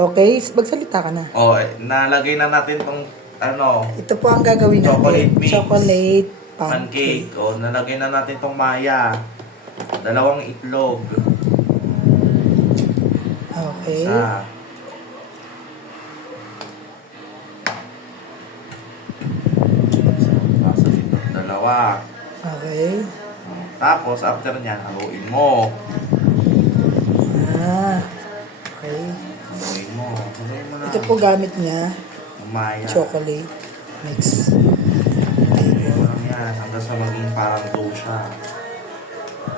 Okay, magsalita ka na. O, nalagay na natin tong, Ito po ang gagawin natin. Chocolate mix. Chocolate pancake. O, nalagay na natin tong maya. 2 itlog. Okay. Isa. Tapos dito, 2. Okay. Tapos, after nyan, haluin mo. Okay. Haluin mo. Haluin mo na. Ito po gamit niya. Yung maya. Chocolate mix. Haluin mo lang yan. Hanggang sa maging parang dough siya.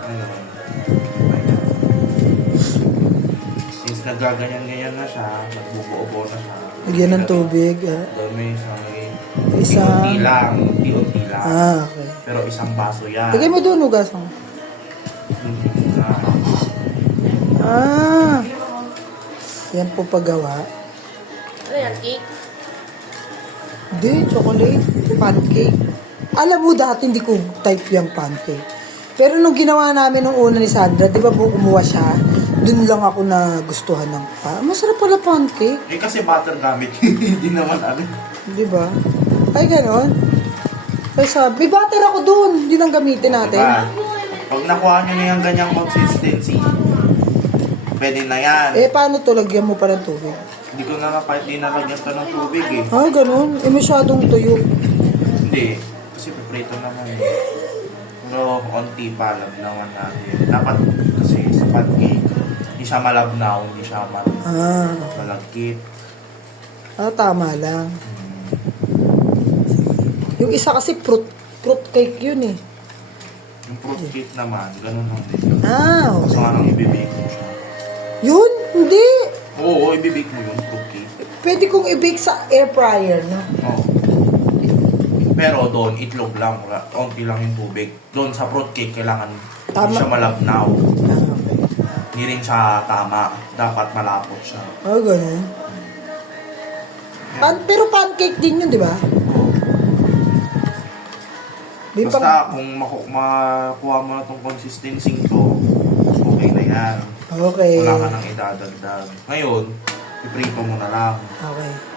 Ayun. Ayan. Since nagaganyan-ganyan na siya, nagbubuo-buo na siya. Lagyan ng tubig. Dami sa Isang... unti lang. Unti lang. Okay. Pero isang baso yan. Lagay mo doon, hugasan. Yan po paggawa. Ano yan, cake? Hindi, chocolate. Pancake. Alam mo dati hindi ko type yung pancake. Pero nung ginawa namin nung una ni Sandra, di ba po kumuha siya? Doon lang ako na gustuhan ng masarap pala pancake. Eh kasi butter gamit. Hindi naman ano. Di ba? Ay, ganon. Ay, sabi, may butter ako doon. Hindi lang gamitin natin. Diba? Pag nakuha nyo na yung ganyang consistency, pwede na yan. Eh, paano to? Lagyan mo pa ng tubig. Hindi ko na nga kahit dinalagyan pa ng tubig eh. Ah, ganon. Eh, masyadong tuyo. Hindi. Kasi piprito naman eh. Pero onti pa labnawan natin. Dapat kasi sa pancake, hindi siya malabnaw, hindi siya malagkit. Tama lang. Yung isa kasi fruit cake yun eh. Yung fruit cake naman, ganun lang din. Okay. So anong ibibake mo siya? Yun? Hindi. Oo, ibibake mo yung fruit cake. Pwede kong i-bake sa air fryer, no? Oo. Pero doon, itlog lang. Onti lang yung tubig. Doon sa fruit cake, kailangan hindi siya malabnaw. Okay. Hindi rin siya tama. Dapat malapot siya. Ganun. Pero pancake din yun, di ba? Di Basta kung makuha mo na itong consistency to, okay na yan. Okay. Wala ka nang idadagdag. Ngayon, iprito mo na lang. Okay.